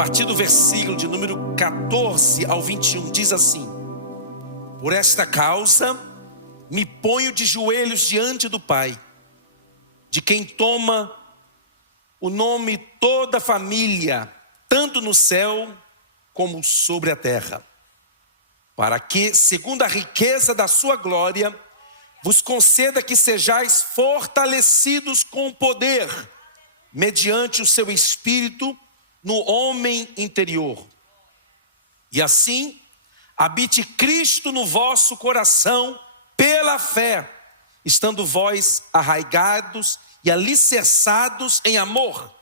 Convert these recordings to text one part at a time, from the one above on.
partir do versículo de número 14 ao 21, diz assim: por esta causa me ponho de joelhos diante do Pai, de quem toma o nome toda a família, tanto no céu como sobre a terra, para que, segundo a riqueza da sua glória, vos conceda que sejais fortalecidos com poder, mediante o seu Espírito, no homem interior. E assim, habite Cristo no vosso coração, pela fé, estando vós arraigados e alicerçados em amor,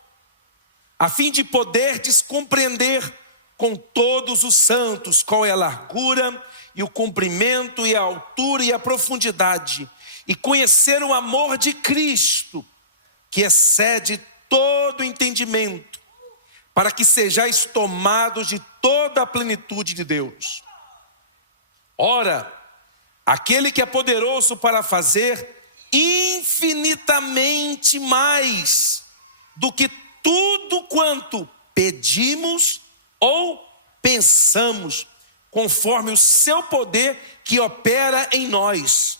a fim de poderdes compreender com todos os santos qual é a largura e o comprimento e a altura e a profundidade, e conhecer o amor de Cristo, que excede todo entendimento, para que sejais tomados de toda a plenitude de Deus. Ora, aquele que é poderoso para fazer infinitamente mais do que tudo quanto pedimos ou pensamos, conforme o seu poder que opera em nós.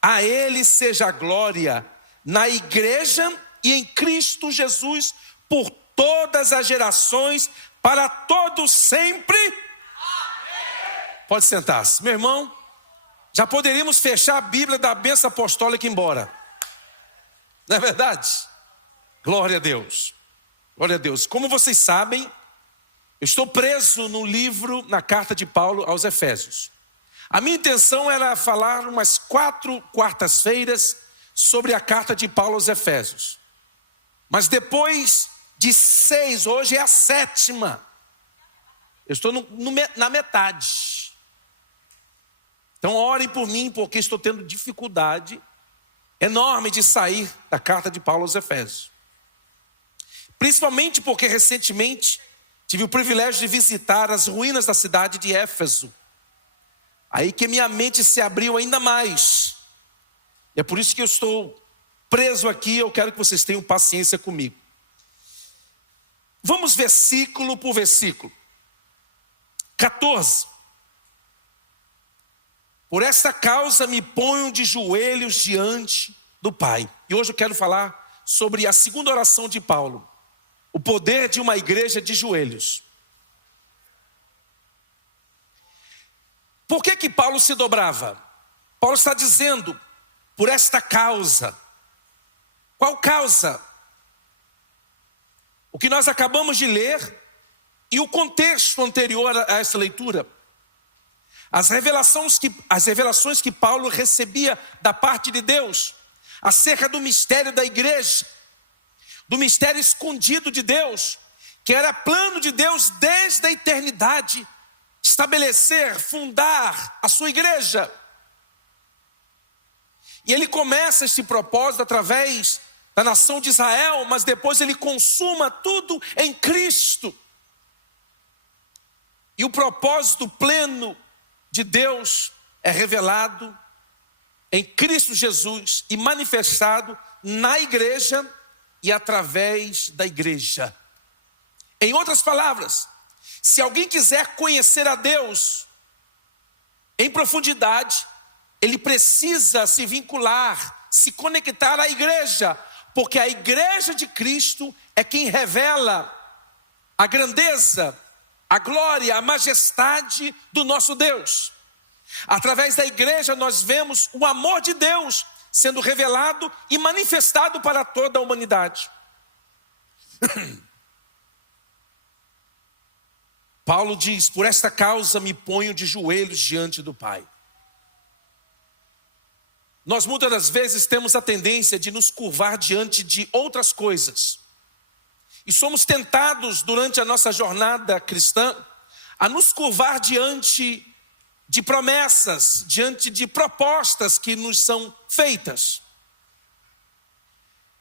A ele seja a glória na igreja e em Cristo Jesus por todas as gerações, para todos sempre. Pode sentar-se. Meu irmão, já poderíamos fechar a Bíblia da bênção apostólica e ir embora. Não é verdade? Glória a Deus. Glória a Deus. Como vocês sabem, eu estou preso no livro, na carta de Paulo aos Efésios. A minha intenção era falar umas 4 quartas-feiras sobre a carta de Paulo aos Efésios. Mas depois de 6, hoje é a 7ª. Eu estou na metade. Então orem por mim, porque estou tendo dificuldade enorme de sair da carta de Paulo aos Efésios. Principalmente porque recentemente tive o privilégio de visitar as ruínas da cidade de Éfeso. Aí que minha mente se abriu ainda mais. E é por isso que eu estou preso aqui. Eu quero que vocês tenham paciência comigo. Vamos versículo por versículo. 14. Por esta causa me ponho de joelhos diante do Pai. E hoje eu quero falar sobre a segunda oração de Paulo. O poder de uma igreja de joelhos. Por que Paulo se dobrava? Paulo está dizendo, por esta causa. Qual causa? O que nós acabamos de ler e o contexto anterior a essa leitura. As revelações que Paulo recebia da parte de Deus acerca do mistério da igreja, do mistério escondido de Deus, que era plano de Deus desde a eternidade, estabelecer, fundar a sua igreja. E ele começa esse propósito através da nação de Israel, mas depois ele consuma tudo em Cristo. E o propósito pleno de Deus é revelado em Cristo Jesus e manifestado na igreja e através da igreja. Em outras palavras, se alguém quiser conhecer a Deus em profundidade, ele precisa se vincular, se conectar à igreja, porque a igreja de Cristo é quem revela a grandeza, a glória, a majestade do nosso Deus. Através da igreja nós vemos o amor de Deus sendo revelado e manifestado para toda a humanidade. Paulo diz, por esta causa me ponho de joelhos diante do Pai. Nós muitas das vezes temos a tendência de nos curvar diante de outras coisas. E somos tentados durante a nossa jornada cristã a nos curvar diante de promessas, diante de propostas que nos são feitas.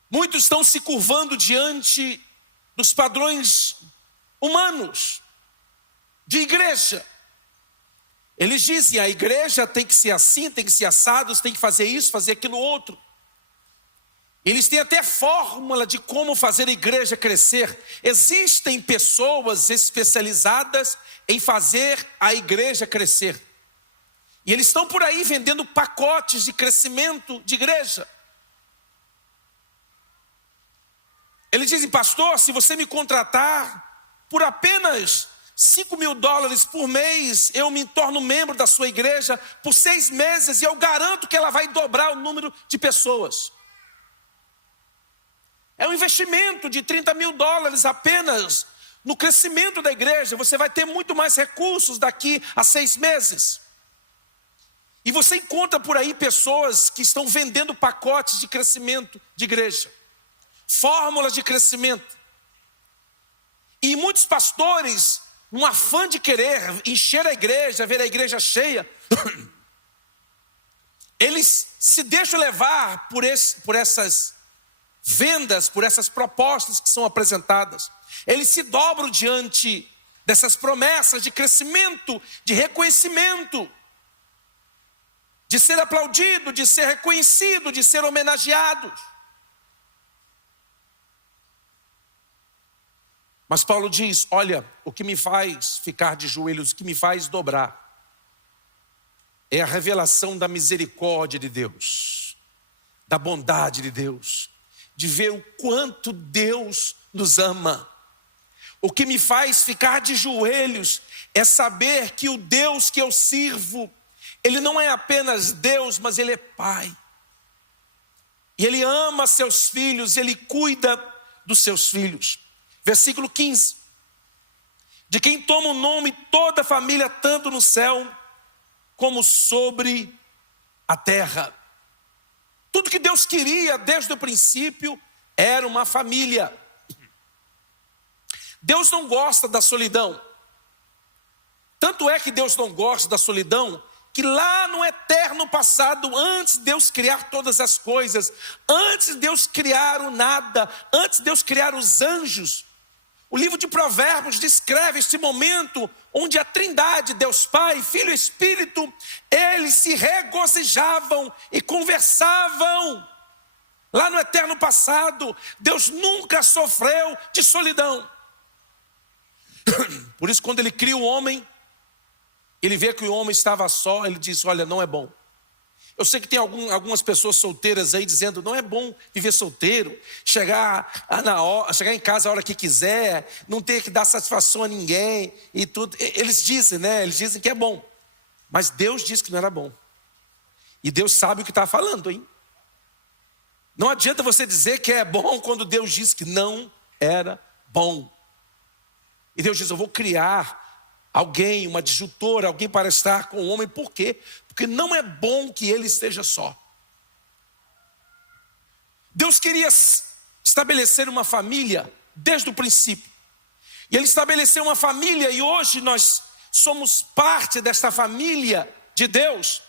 Muitos estão se curvando diante dos padrões humanos de igreja. Eles dizem, a igreja tem que ser assim, tem que ser assado, tem que fazer isso, fazer aquilo outro. Eles têm até fórmula de como fazer a igreja crescer. Existem pessoas especializadas em fazer a igreja crescer. E eles estão por aí vendendo pacotes de crescimento de igreja. Eles dizem: pastor, se você me contratar por apenas $5.000 por mês, eu me torno membro da sua igreja por 6 meses e eu garanto que ela vai dobrar o número de pessoas. É um investimento de $30.000 apenas no crescimento da igreja. Você vai ter muito mais recursos daqui a 6 meses. E você encontra por aí pessoas que estão vendendo pacotes de crescimento de igreja, fórmulas de crescimento. E muitos pastores, num afã de querer encher a igreja, ver a igreja cheia, eles se deixam levar por essas vendas, por essas propostas que são apresentadas. Eles se dobram diante dessas promessas de crescimento, de reconhecimento, de ser aplaudido, de ser reconhecido, de ser homenageado. Mas Paulo diz: olha, o que me faz ficar de joelhos, o que me faz dobrar, é a revelação da misericórdia de Deus, da bondade de Deus, de ver o quanto Deus nos ama. O que me faz ficar de joelhos é saber que o Deus que eu sirvo, Ele não é apenas Deus, mas Ele é Pai. E Ele ama seus filhos, Ele cuida dos seus filhos. Versículo 15. De quem toma o nome toda a família, tanto no céu como sobre a terra. Tudo que Deus queria desde o princípio era uma família. Deus não gosta da solidão. Tanto é que Deus não gosta da solidão, que lá no eterno passado, antes de Deus criar todas as coisas, antes de Deus criar o nada, antes de Deus criar os anjos, o livro de Provérbios descreve este momento onde a Trindade, Deus Pai, Filho e Espírito, eles se regozijavam e conversavam. Lá no eterno passado, Deus nunca sofreu de solidão. Por isso, quando Ele cria o homem, Ele vê que o homem estava só, Ele diz: olha, não é bom. Eu sei que tem algumas pessoas solteiras aí dizendo: não é bom viver solteiro, chegar em casa a hora que quiser, não ter que dar satisfação a ninguém e tudo. Eles dizem, né? Eles dizem que é bom. Mas Deus disse que não era bom. E Deus sabe o que está falando, hein? Não adianta você dizer que é bom quando Deus disse que não era bom. E Deus diz: eu vou criar alguém, uma adjutora, alguém para estar com o homem. Por quê? Porque não é bom que ele esteja só. Deus queria estabelecer uma família desde o princípio. E Ele estabeleceu uma família, e hoje nós somos parte desta família de Deus.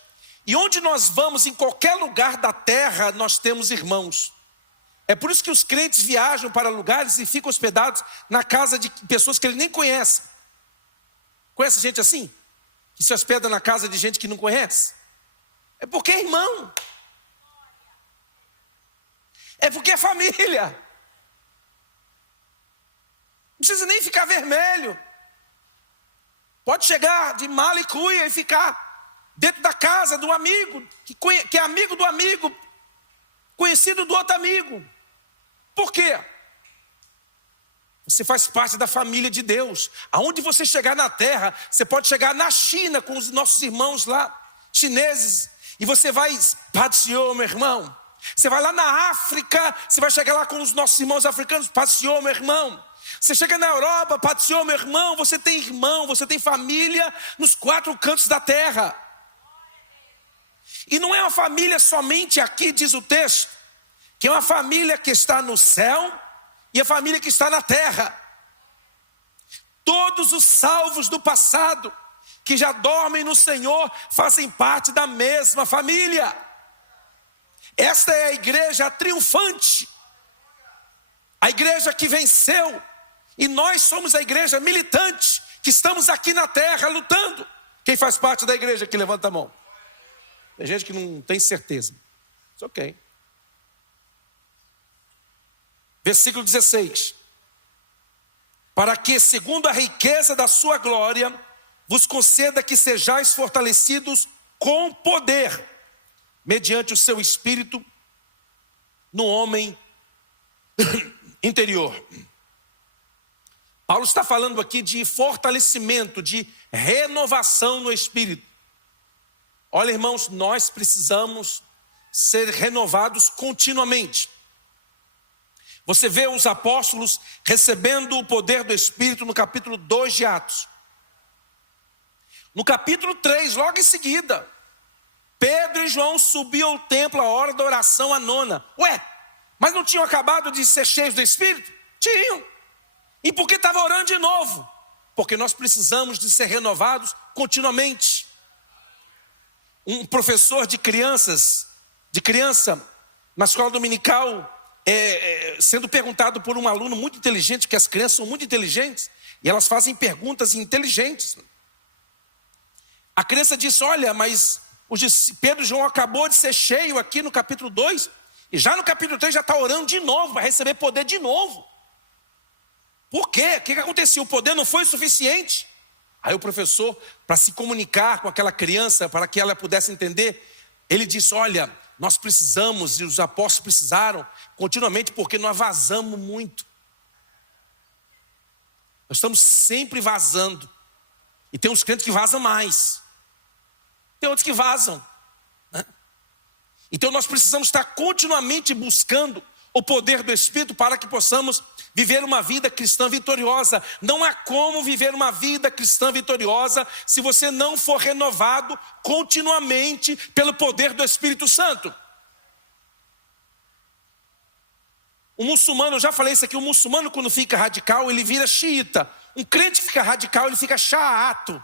E onde nós vamos, em qualquer lugar da terra, nós temos irmãos. É por isso que os crentes viajam para lugares e ficam hospedados na casa de pessoas que eles nem conhecem. Conhece gente assim? Que se hospeda na casa de gente que não conhece? É porque é irmão. É porque é família. Não precisa nem ficar vermelho. Pode chegar de mala e cuia e ficar dentro da casa do amigo, que é amigo do amigo, conhecido do outro amigo. Por quê? Você faz parte da família de Deus. Aonde você chegar na terra, você pode chegar na China com os nossos irmãos lá, chineses, e você vai: Paz do Senhor, meu irmão. Você vai lá na África, você vai chegar lá com os nossos irmãos africanos: Paz do Senhor, meu irmão. Você chega na Europa: Paz do Senhor, meu irmão. Você tem irmão, você tem família nos 4 cantos da terra. E não é uma família somente aqui, diz o texto, que é uma família que está no céu e a família que está na terra. Todos os salvos do passado, que já dormem no Senhor, fazem parte da mesma família. Esta é a igreja triunfante, a igreja que venceu. E nós somos a igreja militante, que estamos aqui na terra lutando. Quem faz parte da igreja aqui, levanta a mão. Tem gente que não tem certeza. Isso ok. Versículo 16. Para que, segundo a riqueza da sua glória, vos conceda que sejais fortalecidos com poder, mediante o seu Espírito, no homem interior. Paulo está falando aqui de fortalecimento, de renovação no Espírito. Olha, irmãos, nós precisamos ser renovados continuamente. Você vê os apóstolos recebendo o poder do Espírito no capítulo 2 de Atos. No capítulo 3, logo em seguida, Pedro e João subiam ao templo à hora da oração à nona. Ué, mas não tinham acabado de ser cheios do Espírito? Tinham. E por que estavam orando de novo? Porque nós precisamos de ser renovados continuamente. Um professor de criança, na escola dominical, sendo perguntado por um aluno muito inteligente, que as crianças são muito inteligentes, e elas fazem perguntas inteligentes. A criança disse: olha, mas Pedro e João acabou de ser cheio aqui no capítulo 2, e já no capítulo 3 já está orando de novo, vai receber poder de novo. Por quê? O que aconteceu? O poder não foi suficiente. Aí o professor, para se comunicar com aquela criança, para que ela pudesse entender, ele disse: olha, nós precisamos, e os apóstolos precisaram, continuamente, porque nós vazamos muito. Nós estamos sempre vazando. E tem uns crentes que vazam mais. Tem outros que vazam, né? Então nós precisamos estar continuamente buscando o poder do Espírito para que possamos viver uma vida cristã vitoriosa. Não há como viver uma vida cristã vitoriosa se você não for renovado continuamente pelo poder do Espírito Santo. O muçulmano, eu já falei isso aqui, o muçulmano quando fica radical, ele vira xiita. Um crente que fica radical, ele fica chato.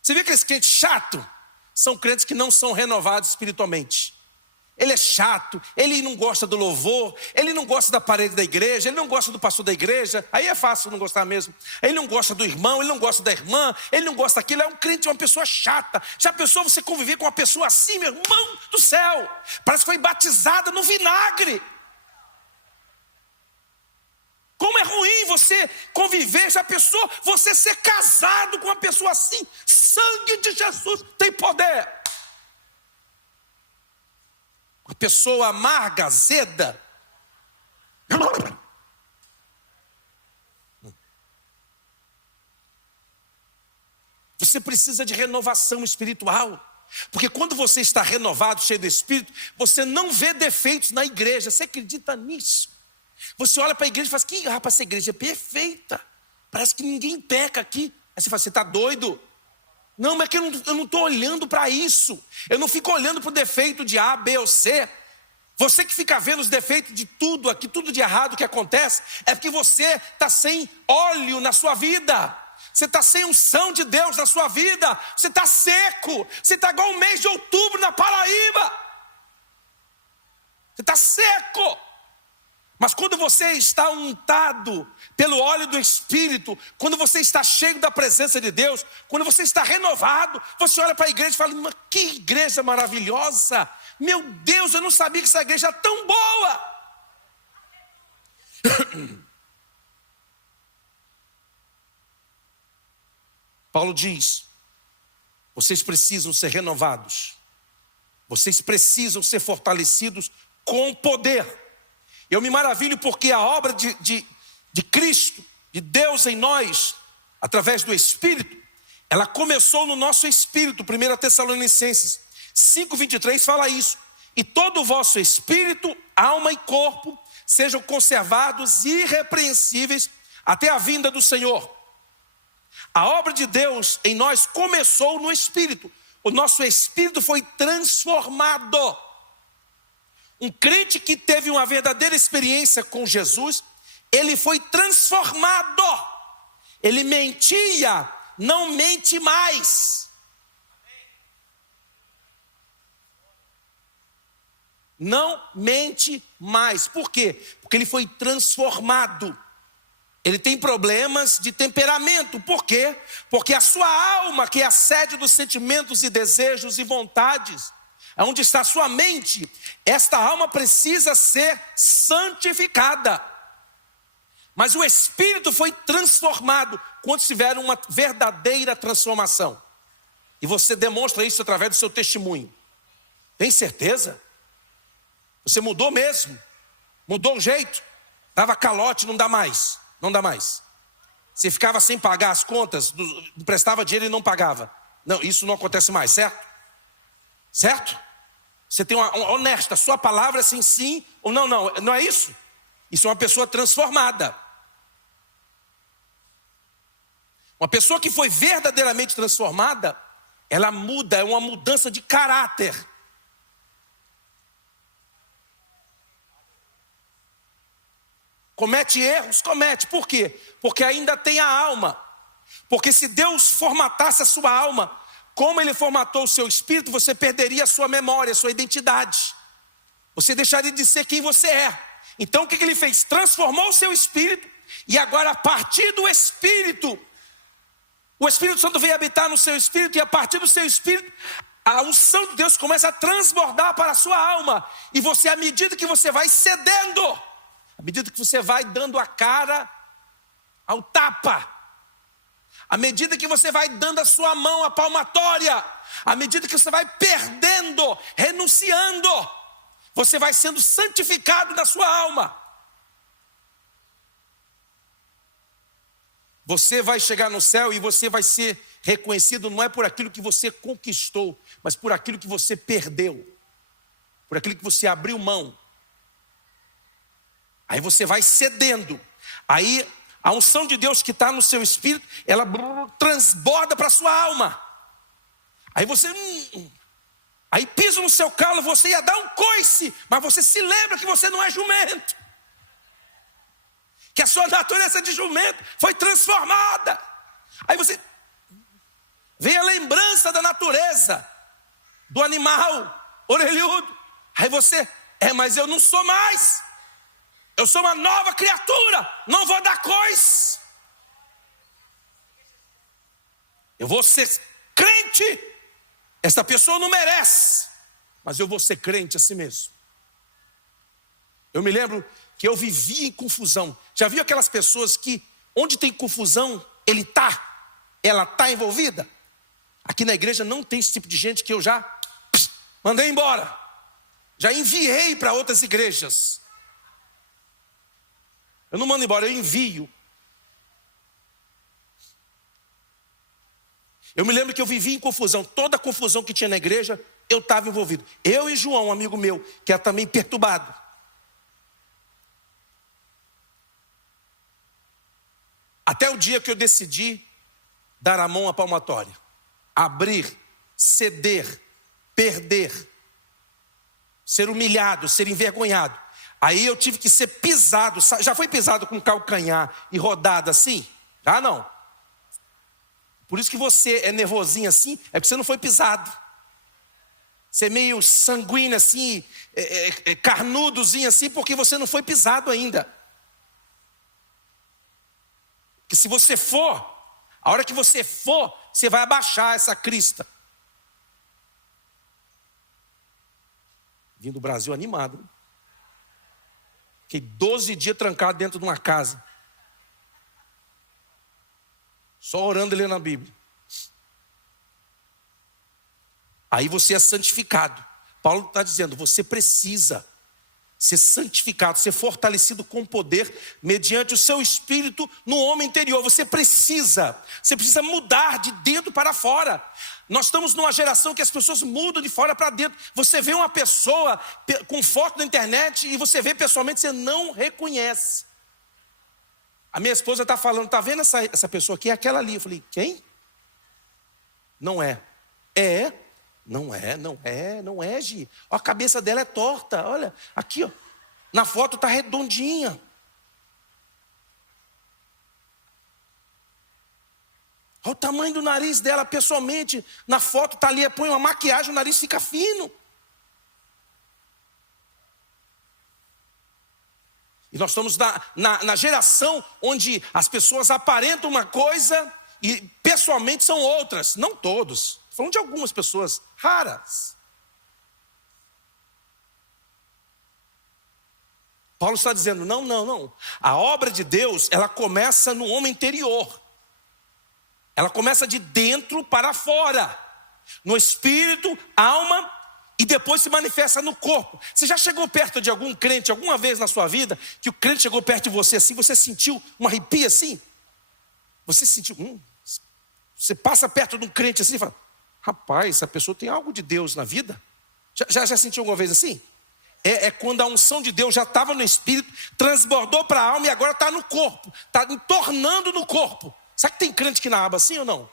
Você vê aqueles crentes chatos? São crentes que não são renovados espiritualmente. Ele é chato, ele não gosta do louvor, ele não gosta da parede da igreja, ele não gosta do pastor da igreja, aí é fácil não gostar mesmo. Ele não gosta do irmão, ele não gosta da irmã, ele não gosta daquilo, é um crente, uma pessoa chata. Já pensou você conviver com uma pessoa assim, meu irmão do céu? Parece que foi batizada no vinagre. Como é ruim você conviver, já pensou você ser casado com uma pessoa assim? Sangue de Jesus tem poder. Uma pessoa amarga, azeda. Você precisa de renovação espiritual. Porque quando você está renovado, cheio do Espírito, você não vê defeitos na igreja. Você acredita nisso? Você olha para a igreja e fala: que rapaz, essa igreja é perfeita. Parece que ninguém peca aqui. Aí você fala: você está doido? Não, mas é que eu não estou olhando para isso. Eu não fico olhando para o defeito de A, B ou C. Você que fica vendo os defeitos de tudo aqui, tudo de errado que acontece, é porque você está sem óleo na sua vida. Você está sem unção de Deus na sua vida. Você está seco. Você está igual o mês de outubro na Paraíba. Você está seco. Mas quando você está untado pelo óleo do Espírito, quando você está cheio da presença de Deus, quando você está renovado, você olha para a igreja e fala: que igreja maravilhosa! Meu Deus, eu não sabia que essa igreja é tão boa! Paulo diz: vocês precisam ser renovados, vocês precisam ser fortalecidos com poder. Eu me maravilho porque a obra de Cristo, de Deus em nós, através do Espírito, ela começou no nosso espírito. 1 Tessalonicenses 5,23 fala isso: e todo o vosso espírito, alma e corpo sejam conservados irrepreensíveis até a vinda do Senhor. A obra de Deus em nós começou no espírito. O nosso espírito foi transformado. Um crente que teve uma verdadeira experiência com Jesus, ele foi transformado. Ele mentia, não mente mais. Não mente mais. Por quê? Porque ele foi transformado. Ele tem problemas de temperamento. Por quê? Porque a sua alma, que é a sede dos sentimentos e desejos e vontades, onde está a sua mente, esta alma precisa ser santificada. Mas o espírito foi transformado quando tiver uma verdadeira transformação. E você demonstra isso através do seu testemunho. Tem certeza? Você mudou mesmo? Mudou o jeito? Dava calote, não dá mais. Não dá mais. Você ficava sem pagar as contas, prestava dinheiro e não pagava. Não, isso não acontece mais, certo? Certo? Você tem uma honesta, sua palavra assim, sim ou não, não. Não é isso? Isso é uma pessoa transformada. Uma pessoa que foi verdadeiramente transformada, ela muda, é uma mudança de caráter. Comete erros? Comete. Por quê? Porque ainda tem a alma. Porque se Deus formatasse a sua alma, como Ele formatou o seu espírito, você perderia a sua memória, a sua identidade. Você deixaria de ser quem você é. Então o que Ele fez? Transformou o seu espírito. E agora a partir do espírito, o Espírito Santo veio habitar no seu espírito. E a partir do seu espírito, a unção de Deus começa a transbordar para a sua alma. E você, à medida que você vai cedendo, à medida que você vai dando a cara ao tapa, à medida que você vai dando a sua mão à palmatória, à medida que você vai perdendo, renunciando, você vai sendo santificado na sua alma. Você vai chegar no céu e você vai ser reconhecido não é por aquilo que você conquistou, mas por aquilo que você perdeu, por aquilo que você abriu mão. Aí você vai cedendo. Aí a unção de Deus que está no seu espírito, ela transborda para a sua alma. Aí você aí pisa no seu calo, você ia dar um coice, mas você se lembra que você não é jumento, que a sua natureza de jumento foi transformada. Aí você vem a lembrança da natureza do animal orelhudo. Aí você, mas eu não sou mais. Eu sou uma nova criatura, não vou dar coice. Eu vou ser crente. Essa pessoa não merece, mas eu vou ser crente a si mesmo. Eu me lembro que eu vivia em confusão. Já viu aquelas pessoas que, onde tem confusão, ela está envolvida? Aqui na igreja não tem esse tipo de gente que eu já mandei embora. Já enviei para outras igrejas. Eu não mando embora, eu envio. Eu me lembro que eu vivia em confusão. Toda a confusão que tinha na igreja, eu estava envolvido. Eu e João, um amigo meu, que era também perturbado. Até o dia que eu decidi dar a mão à palmatória. Abrir, ceder, perder. Ser humilhado, ser envergonhado. Aí eu tive que ser pisado. Já foi pisado com calcanhar e rodado assim? Já não. Por isso que você é nervosinho assim, é porque você não foi pisado. Você é meio sanguíneo assim, carnudozinho assim, porque você não foi pisado ainda. Porque se você for, a hora que você for, você vai abaixar essa crista. Vim do Brasil animado. Fiquei 12 dias trancado dentro de uma casa. Só orando e lendo a Bíblia. Aí você é santificado. Paulo está dizendo, você precisa ser santificado, ser fortalecido com poder, mediante o seu espírito no homem interior. Você precisa mudar de dentro para fora. Nós estamos numa geração que as pessoas mudam de fora para dentro. Você vê uma pessoa com foto na internet e você vê pessoalmente, você não reconhece. A minha esposa está falando, está vendo essa pessoa aqui? É aquela ali. Eu falei, quem? Não é. É? Não é, Gi. Ó, a cabeça dela é torta, olha. Aqui, ó. Na foto está redondinha. Olha o tamanho do nariz dela pessoalmente. Na foto está ali, põe uma maquiagem, o nariz fica fino. E nós estamos na geração onde as pessoas aparentam uma coisa e pessoalmente são outras. Não todos. Estou falando de algumas pessoas raras. Paulo está dizendo, não. A obra de Deus, ela começa no homem interior. Ela começa de dentro para fora. No espírito, alma e depois se manifesta no corpo. Você já chegou perto de algum crente, alguma vez na sua vida, que o crente chegou perto de você assim, você sentiu um arrepio assim? Você sentiu, você passa perto de um crente assim e fala, rapaz, essa pessoa tem algo de Deus na vida? Já sentiu alguma vez assim? É quando a unção de Deus já estava no espírito, transbordou para a alma e agora está no corpo, está entornando no corpo. Sabe que tem crente que na aba assim ou não?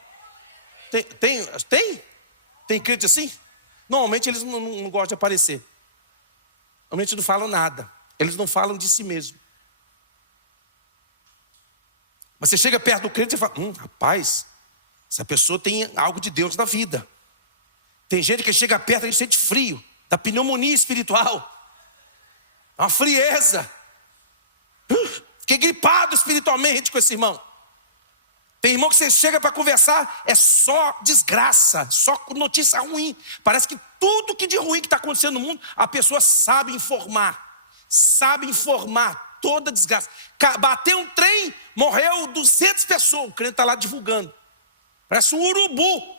Tem crente assim? Normalmente eles não gostam de aparecer. Normalmente não falam nada. Eles não falam de si mesmo. Mas você chega perto do crente e fala, rapaz, essa pessoa tem algo de Deus na vida. Tem gente que chega perto e sente frio, da pneumonia espiritual. Uma frieza. Fiquei gripado espiritualmente com esse irmão. Tem irmão que você chega para conversar, é só desgraça, só notícia ruim. Parece que tudo que de ruim que está acontecendo no mundo, a pessoa sabe informar. Sabe informar toda desgraça. Bateu um trem, morreu 200 pessoas, o crente está lá divulgando. Parece um urubu,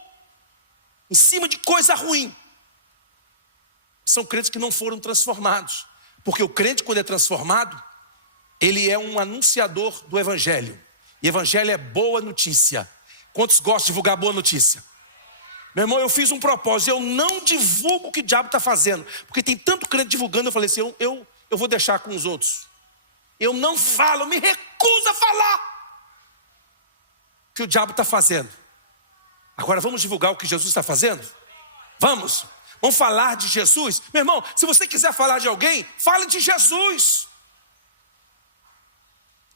em cima de coisa ruim. São crentes que não foram transformados. Porque o crente, quando é transformado, ele é um anunciador do evangelho. E evangelho é boa notícia. Quantos gostam de divulgar boa notícia? Meu irmão, eu fiz um propósito. Eu não divulgo o que o diabo está fazendo. Porque tem tanto crente divulgando. Eu falei assim, eu vou deixar com os outros. Eu não falo, eu me recuso a falar o que o diabo está fazendo. Agora vamos divulgar o que Jesus está fazendo? Vamos falar de Jesus. Meu irmão, se você quiser falar de alguém, fale de Jesus.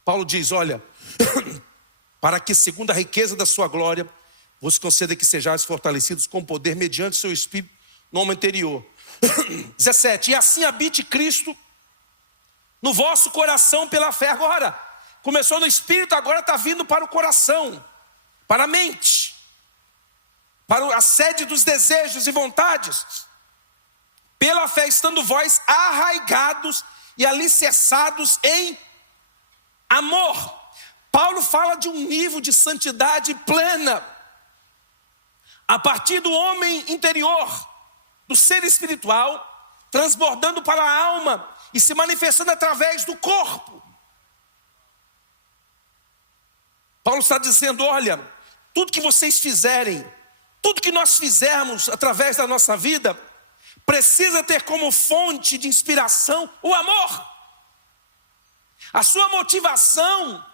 Paulo diz, olha, para que segundo a riqueza da sua glória, vos conceda que sejais fortalecidos com poder mediante seu Espírito no homem interior. 17, e assim habite Cristo no vosso coração pela fé. Agora, começou no Espírito, agora está vindo para o coração, para a mente, para a sede dos desejos e vontades. Pela fé, estando vós arraigados e alicerçados em amor. Paulo fala de um nível de santidade plena, a partir do homem interior, do ser espiritual, transbordando para a alma e se manifestando através do corpo. Paulo está dizendo, olha, tudo que vocês fizerem, tudo que nós fizermos através da nossa vida, precisa ter como fonte de inspiração o amor. A sua motivação,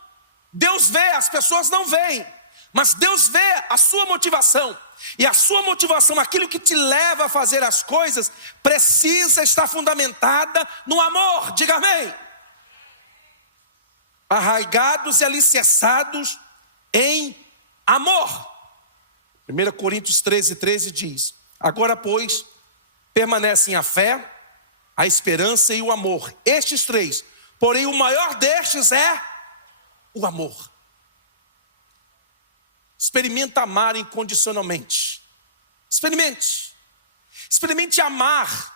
Deus vê, as pessoas não veem, mas Deus vê a sua motivação. E a sua motivação, aquilo que te leva a fazer as coisas, precisa estar fundamentada no amor. Diga amém. Arraigados e alicerçados em amor. 1 Coríntios 13 diz, agora pois, permanecem a fé, a esperança e o amor. Estes três, porém o maior destes é o amor. Experimenta amar incondicionalmente. Experimente amar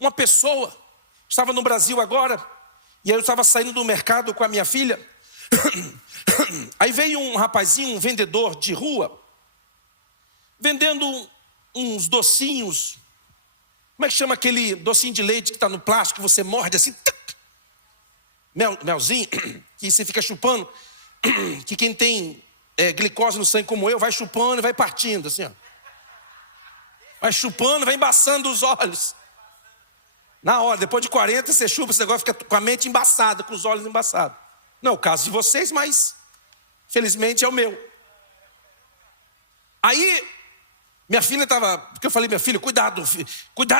uma pessoa. Estava no Brasil agora, e aí eu estava saindo do mercado com a minha filha. Aí veio um rapazinho, um vendedor de rua, vendendo uns docinhos. Como é que chama aquele docinho de leite que está no plástico, que você morde assim? Melzinho, que você fica chupando. Que quem tem glicose no sangue como eu, vai chupando e vai partindo assim, ó. Vai chupando, vai embaçando os olhos. Na hora, depois de 40, você chupa, esse negócio fica com a mente embaçada, com os olhos embaçados. Não é o caso de vocês, mas felizmente é o meu. Aí, minha filha estava, porque eu falei, minha filha, cuidado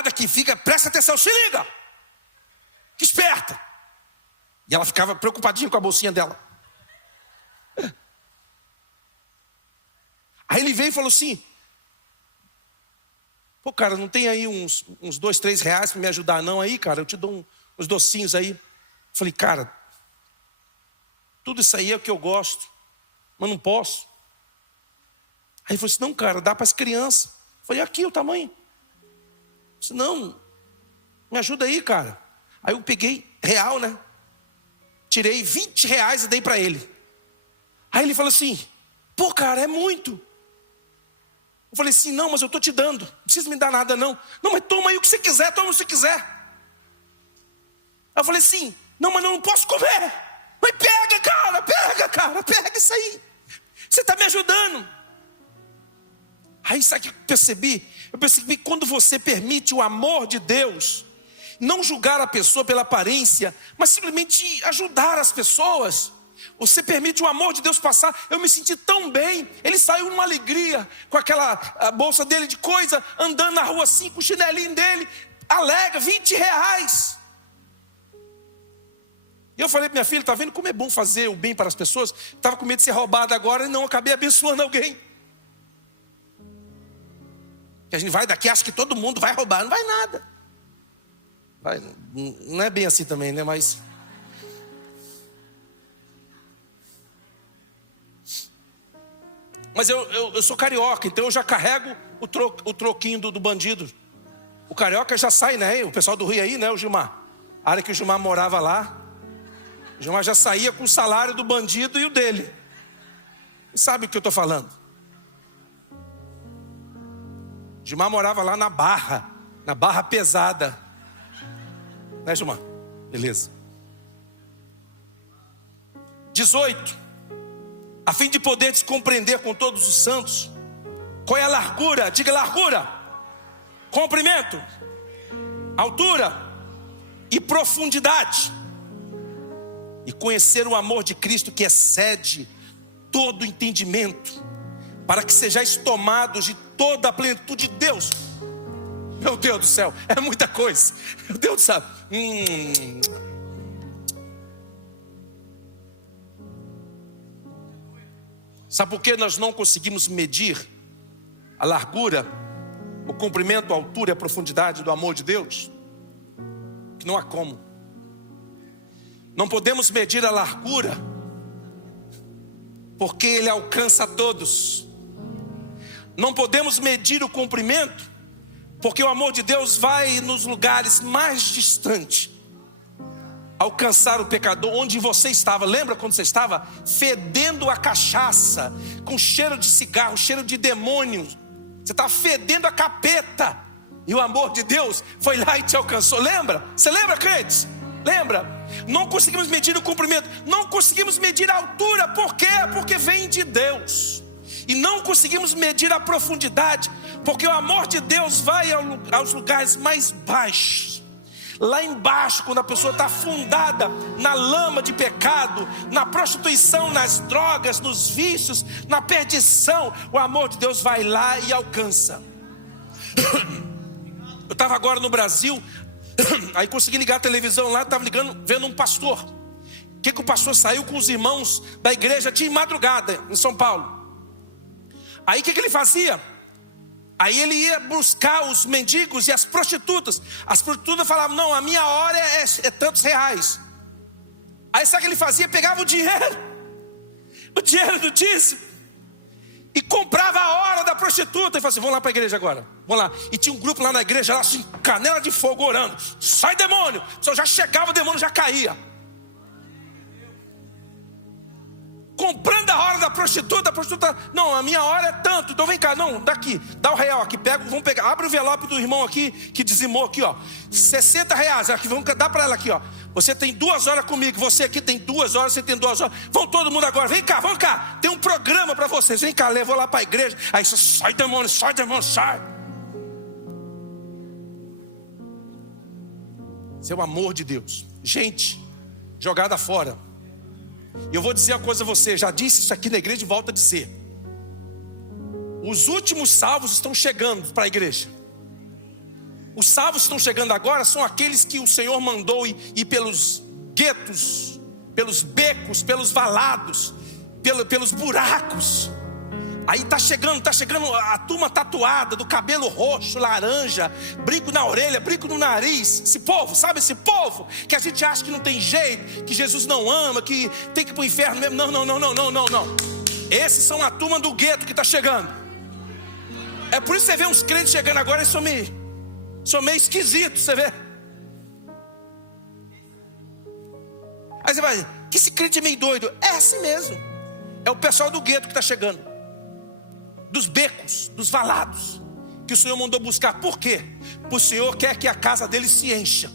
aqui, presta atenção, se liga. Que esperta. E ela ficava preocupadinha com a bolsinha dela. Aí ele veio e falou assim, pô, cara, não tem aí uns 2, 3 reais para me ajudar não aí, cara? Eu te dou uns docinhos aí. Eu falei, cara, tudo isso aí é o que eu gosto, mas não posso. Aí ele falou assim, não, cara, dá para as crianças. Eu falei, aqui o tamanho. Eu disse, não, me ajuda aí, cara. Aí eu peguei, real, né? tirei R$20 e dei para ele. Aí ele falou assim, pô cara, é muito. Eu falei assim, não, mas eu estou te dando, não precisa me dar nada não. Não, mas toma aí o que você quiser, toma o que você quiser. Aí eu falei assim, não, mas eu não posso comer. Mas pega cara, pega isso aí. Você está me ajudando. Aí sabe o que eu percebi? Eu percebi que quando você permite o amor de Deus, não julgar a pessoa pela aparência, mas simplesmente ajudar as pessoas. Você permite o amor de Deus passar. Eu me senti tão bem. Ele saiu numa alegria, com aquela bolsa dele de coisa, andando na rua assim, com o chinelinho dele, alegre, R$20. E eu falei para minha filha, tá vendo como é bom fazer o bem para as pessoas? Estava com medo de ser roubado agora e não, acabei abençoando alguém. Que a gente vai daqui, acha que todo mundo vai roubar, não vai nada. Vai, não é bem assim também, né? Mas eu sou carioca, então eu já carrego o troquinho do bandido. O carioca já sai, né? O pessoal do Rio aí, né? O Gilmar. A área que o Gilmar morava lá, o Gilmar já saía com o salário do bandido e o dele. E sabe o que eu estou falando? O Gilmar morava lá na Barra Pesada. Né, Gilmar? Beleza. 18. A fim de poderes compreender com todos os santos qual é a largura, diga largura, comprimento, altura e profundidade, e conhecer o amor de Cristo que excede todo entendimento, para que sejais tomados de toda a plenitude de Deus. Meu Deus do céu, é muita coisa. Meu Deus do céu. Sabe por que nós não conseguimos medir a largura, o comprimento, a altura e a profundidade do amor de Deus? Que não há como. Não podemos medir a largura, porque Ele alcança a todos. Não podemos medir o comprimento, porque o amor de Deus vai nos lugares mais distantes, alcançar o pecador onde você estava. Lembra quando você estava fedendo a cachaça, com cheiro de cigarro, cheiro de demônio? Você estava fedendo a capeta, e o amor de Deus foi lá e te alcançou. Lembra? Você lembra, crentes? Lembra? Não conseguimos medir o comprimento, não conseguimos medir a altura. Por quê? Porque vem de Deus. E não conseguimos medir a profundidade, porque o amor de Deus vai aos lugares mais baixos. Lá embaixo, quando a pessoa está afundada na lama de pecado, na prostituição, nas drogas, nos vícios, na perdição, o amor de Deus vai lá e alcança. Eu estava agora no Brasil, aí consegui ligar a televisão lá, estava vendo um pastor. O que o pastor saiu com os irmãos da igreja de madrugada em São Paulo. Aí o que ele fazia? Aí ele ia buscar os mendigos e as prostitutas. As prostitutas falavam, não, a minha hora é tantos reais. Aí sabe o que ele fazia? Pegava o dinheiro do dízimo, e comprava a hora da prostituta. E falava assim, vamos lá para a igreja agora, vamos lá. E tinha um grupo lá na igreja, lá assim, canela de fogo, orando. Sai demônio. Só já chegava, o demônio já caía. Comprando a hora da prostituta, não, a minha hora é tanto, então vem cá, não, daqui, dá o real aqui, pega, vamos pegar, abre o envelope do irmão aqui, que dizimou aqui, ó, R$60, aqui, vamos dar para ela aqui, ó, você tem 2 horas comigo, você aqui tem 2 horas, você tem 2 horas, vão todo mundo agora, vem cá, tem um programa para vocês, vem cá, levou lá para a igreja, aí só sai demônio, sai. Esse é o amor de Deus, gente jogada fora. E eu vou dizer uma coisa a você, já disse isso aqui na igreja e volto a dizer. Os últimos salvos estão chegando para a igreja. Os salvos que estão chegando agora são aqueles que o Senhor mandou ir pelos guetos, pelos becos, pelos valados, pelos buracos. Aí tá chegando a turma tatuada, do cabelo roxo, laranja, brinco na orelha, brinco no nariz. Esse povo, sabe esse povo que a gente acha que não tem jeito, que Jesus não ama, que tem que ir para o inferno mesmo. Não. Esses são a turma do gueto que está chegando. É por isso que você vê uns crentes chegando agora e são meio esquisitos, você vê. Aí você vai, que esse crente é meio doido. É assim mesmo. É o pessoal do gueto que está chegando, dos becos, dos valados, que o Senhor mandou buscar. Por quê? Porque o Senhor quer que a casa deles se encha.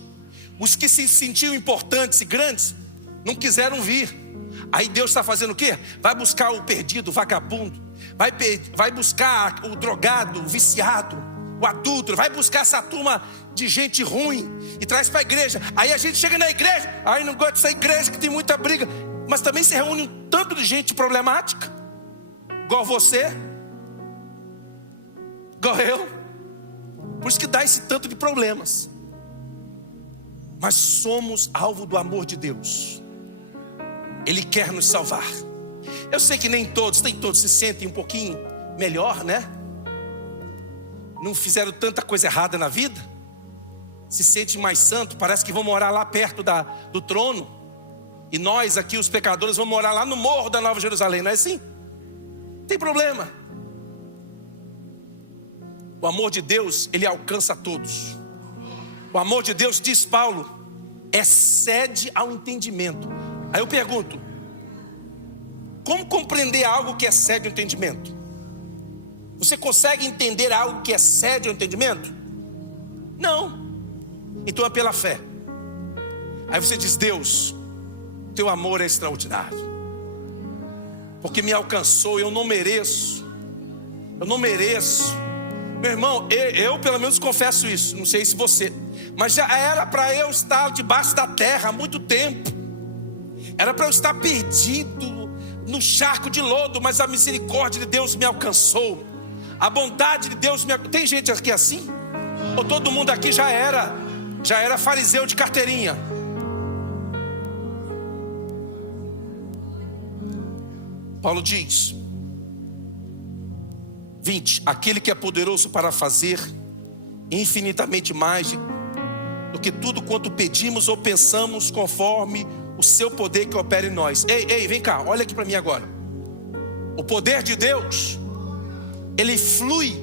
Os que se sentiam importantes e grandes não quiseram vir. Aí Deus está fazendo o quê? Vai buscar o perdido, o vagabundo, vai buscar o drogado, o viciado, o adúltero, vai buscar essa turma de gente ruim e traz para a igreja. Aí a gente chega na igreja, aí não gosta dessa igreja que tem muita briga, mas também se reúne um tanto de gente problemática, igual você, igual eu. Por isso que dá esse tanto de problemas. Mas somos alvo do amor de Deus. Ele quer nos salvar. Eu sei que nem todos se sentem um pouquinho melhor, né? Não fizeram tanta coisa errada na vida, se sentem mais santo, parece que vão morar lá perto do trono. E nós aqui, os pecadores, vamos morar lá no morro da Nova Jerusalém, não é assim? Não tem problema. O amor de Deus, ele alcança a todos. O amor de Deus, diz Paulo, excede ao entendimento. Aí eu pergunto, como compreender algo que excede o entendimento? Você consegue entender algo que excede o entendimento? Não. Então é pela fé. Aí você diz, Deus, teu amor é extraordinário, porque me alcançou. Eu não mereço. Meu irmão, eu pelo menos confesso isso. Não sei se você, mas já era para eu estar debaixo da terra há muito tempo. Era para eu estar perdido no charco de lodo, mas a misericórdia de Deus me alcançou. A bondade de Deus me alcançou. Tem gente aqui assim? Ou todo mundo aqui já era fariseu de carteirinha? Paulo diz, 20, aquele que é poderoso para fazer infinitamente mais do que tudo quanto pedimos ou pensamos, conforme o seu poder que opera em nós. Ei, vem cá, olha aqui para mim agora. O poder de Deus, ele flui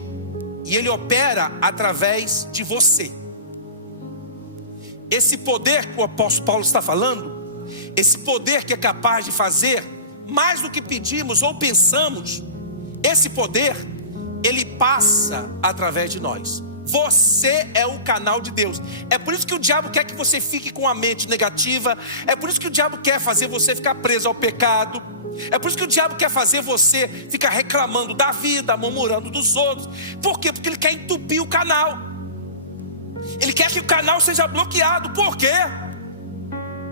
e ele opera através de você. Esse poder que o apóstolo Paulo está falando, esse poder que é capaz de fazer mais do que pedimos ou pensamos, esse poder, ele passa através de nós. Você é o canal de Deus. É por isso que o diabo quer que você fique com a mente negativa. É por isso que o diabo quer fazer você ficar preso ao pecado. É por isso que o diabo quer fazer você ficar reclamando da vida, murmurando dos outros. Por quê? Porque ele quer entupir o canal. Ele quer que o canal seja bloqueado. Por quê?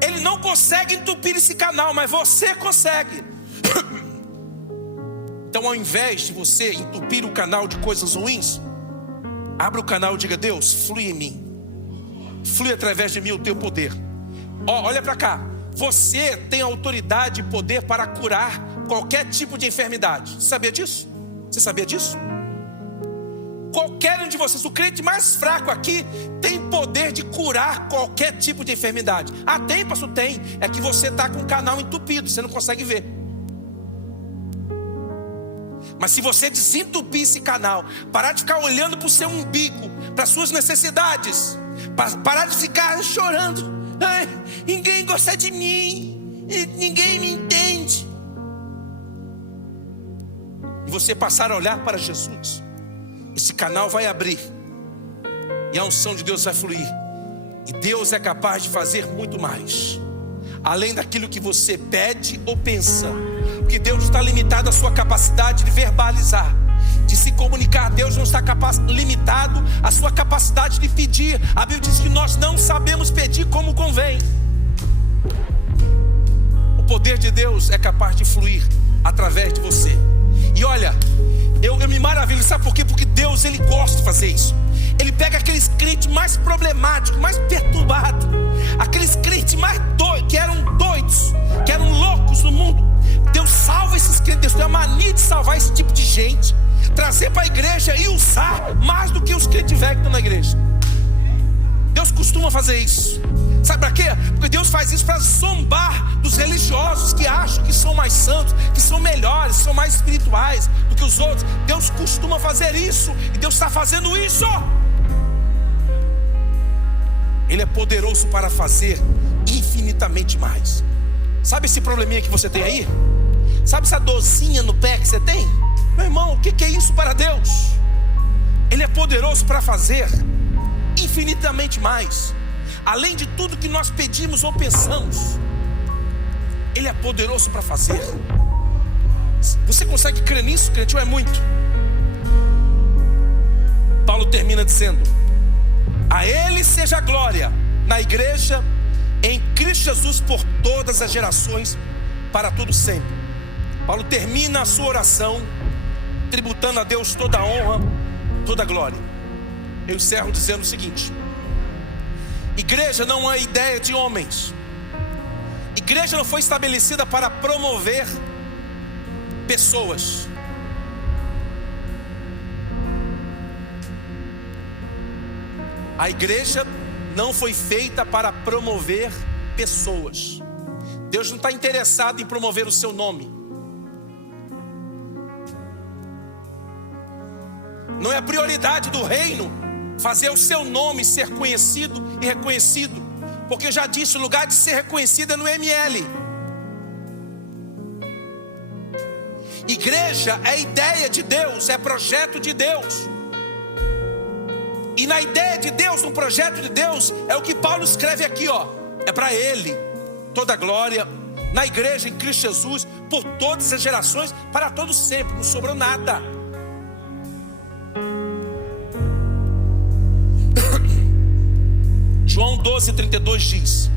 Ele não consegue entupir esse canal, mas você consegue. Então, ao invés de você entupir o canal de coisas ruins, abra o canal e diga, Deus, flui em mim. Flui através de mim o teu poder. Olha para cá. Você tem autoridade e poder para curar qualquer tipo de enfermidade. Você sabia disso? Você sabia disso? Qualquer um de vocês, o crente mais fraco aqui, tem poder de curar qualquer tipo de enfermidade. Ah, tem, pastor? Tem. É que você está com o canal entupido, você não consegue ver. Mas se você desentupir esse canal, parar de ficar olhando para o seu umbigo, para as suas necessidades, parar de ficar chorando, ai, ninguém gosta de mim, ninguém me entende, e você passar a olhar para Jesus, esse canal vai abrir, e a unção de Deus vai fluir, e Deus é capaz de fazer muito mais, além daquilo que você pede ou pensa. Porque Deus está limitado à sua capacidade de verbalizar, de se comunicar. Deus não está limitado à sua capacidade de pedir. A Bíblia diz que nós não sabemos pedir como convém. O poder de Deus é capaz de fluir através de você. E olha, eu me maravilho, sabe por quê? Porque Deus, ele gosta de fazer isso. Ele pega aqueles crentes mais problemáticos, mais perturbados, aqueles crentes mais doidos, que eram doidos, que eram loucos no mundo. Deus salva esses crentes. Deus tem a mania de salvar esse tipo de gente, trazer para a igreja e usar mais do que os crentes velhos que estão na igreja. Deus costuma fazer isso. Sabe para quê? Porque Deus faz isso para zombar dos religiosos que acham que são mais santos, que são melhores, são mais espirituais do que os outros. Deus costuma fazer isso, e Deus está fazendo isso. Ele é poderoso para fazer infinitamente mais. Sabe esse probleminha que você tem aí? Sabe essa dorzinha no pé que você tem? Meu irmão, o que é isso para Deus? Ele é poderoso para fazer infinitamente mais, além de tudo que nós pedimos ou pensamos. Ele é poderoso para fazer. Você consegue crer nisso, crente? Ou é muito? Paulo termina dizendo: a Ele seja a glória na igreja, em Cristo Jesus, por todas as gerações, para todo sempre. Paulo termina a sua oração tributando a Deus toda a honra, toda a glória. Eu encerro dizendo o seguinte: igreja não é ideia de homens. Igreja não foi estabelecida para promover pessoas. A igreja não foi feita para promover pessoas. Deus não está interessado em promover o seu nome. Não é a prioridade do reino fazer o seu nome ser conhecido e reconhecido, porque eu já disse, o lugar de ser reconhecido é no ML. Igreja é ideia de Deus, é projeto de Deus. E na ideia de Deus, no projeto de Deus, é o que Paulo escreve aqui, ó. É para Ele toda a glória, na igreja em Cristo Jesus, por todas as gerações, para todos sempre. Não sobrou nada. João 12:32 diz: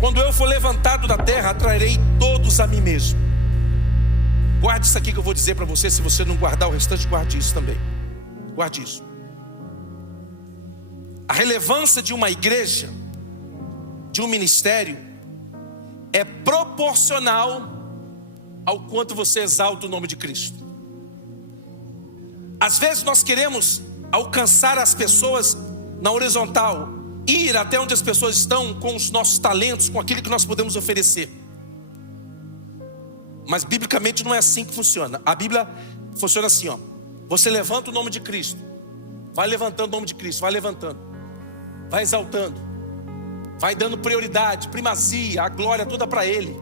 quando eu for levantado da terra, atrairei todos a mim mesmo. Guarde isso aqui que eu vou dizer para você. Se você não guardar o restante, guarde isso também. Guarde isso. A relevância de uma igreja, de um ministério, é proporcional ao quanto você exalta o nome de Cristo. Às vezes nós queremos alcançar as pessoas na horizontal, ir até onde as pessoas estão com os nossos talentos, com aquilo que nós podemos oferecer. Mas biblicamente não é assim que funciona. A Bíblia funciona assim, ó. Você levanta o nome de Cristo, vai levantando o nome de Cristo, vai levantando, vai exaltando, vai dando prioridade, primazia, a glória toda para Ele,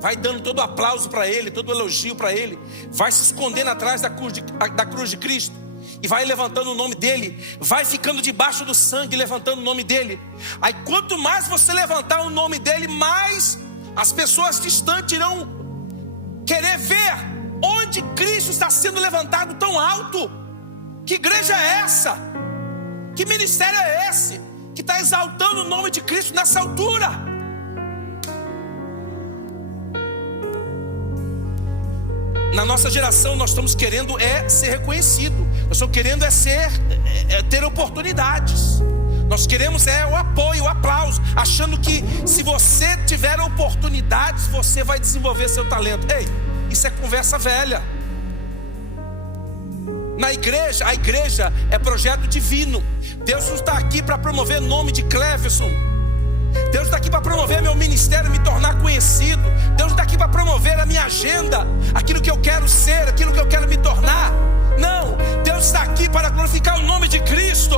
vai dando todo o aplauso para Ele, todo o elogio para Ele, vai se escondendo atrás da cruz de Cristo e vai levantando o nome dEle, vai ficando debaixo do sangue, levantando o nome dEle. Aí quanto mais você levantar o nome dEle, mais as pessoas distantes irão querer ver onde Cristo está sendo levantado tão alto. Que igreja é essa? Que ministério é esse que está exaltando o nome de Cristo nessa altura? Na nossa geração nós estamos querendo ser reconhecido. Nós estamos querendo ter oportunidades. Nós queremos o apoio, o aplauso, achando que se você tiver oportunidades, você vai desenvolver seu talento. Ei, isso é conversa velha. Na igreja, a igreja é projeto divino. Deus não está aqui para promover o nome de Cleverson. Deus não está aqui para promover meu ministério, me tornar conhecido. Deus não está aqui para promover a minha agenda, aquilo que eu quero ser, aquilo que eu quero me tornar. Não, Deus está aqui para glorificar o nome de Cristo.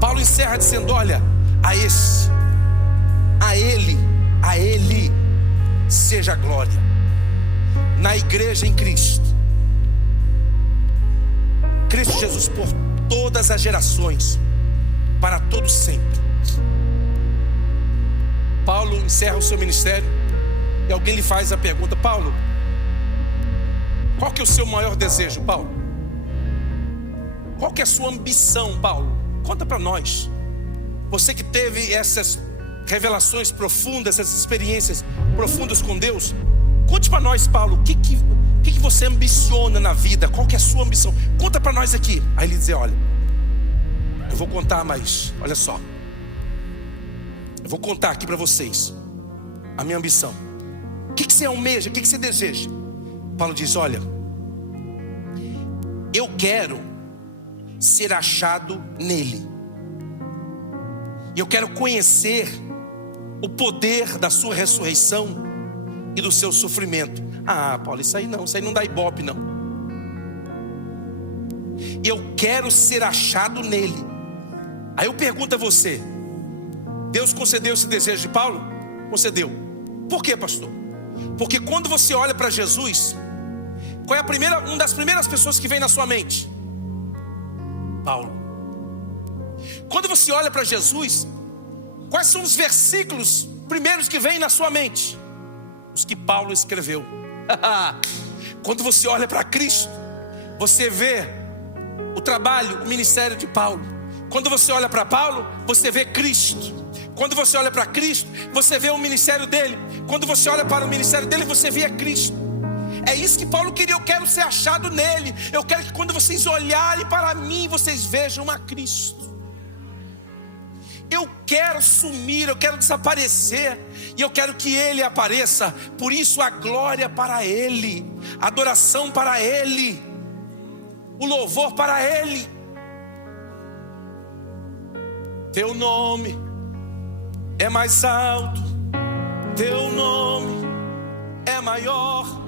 Paulo encerra dizendo: olha, a Ele seja a glória na igreja em Cristo, Cristo Jesus, por todas as gerações, para todos sempre. Paulo encerra o seu ministério e alguém lhe faz a pergunta: Paulo, qual que é o seu maior desejo, Paulo? Qual que é a sua ambição, Paulo? Conta para nós. Você que teve essas revelações profundas, essas experiências profundas com Deus, conte para nós, Paulo, o que você ambiciona na vida? Qual que é a sua ambição? Conta para nós aqui. Aí ele diz: olha, eu vou contar, mas olha só, eu vou contar aqui para vocês a minha ambição. O que você almeja? O que você deseja? Paulo diz: olha, eu quero ser achado nele. E eu quero conhecer o poder da sua ressurreição e do seu sofrimento. Ah, Paulo, isso aí não dá ibope não. Eu quero ser achado nele. Aí eu pergunto a você: Deus concedeu esse desejo de Paulo? Concedeu. Por quê, pastor? Porque quando você olha para Jesus, qual é uma das primeiras pessoas que vem na sua mente? Paulo. Quando você olha para Jesus, quais são os versículos primeiros que vêm na sua mente? Os que Paulo escreveu. Quando você olha para Cristo, você vê o trabalho, o ministério de Paulo. Quando você olha para Paulo, você vê Cristo. Quando você olha para Cristo, você vê o ministério dele. Quando você olha para o ministério dele, você vê Cristo. É isso que Paulo queria. Eu quero ser achado nele. Eu quero que quando vocês olharem para mim, vocês vejam a Cristo. Eu quero sumir, eu quero desaparecer, e eu quero que ele apareça. Por isso a glória para ele, a adoração para ele, o louvor para ele. Teu nome é mais alto, teu nome é maior.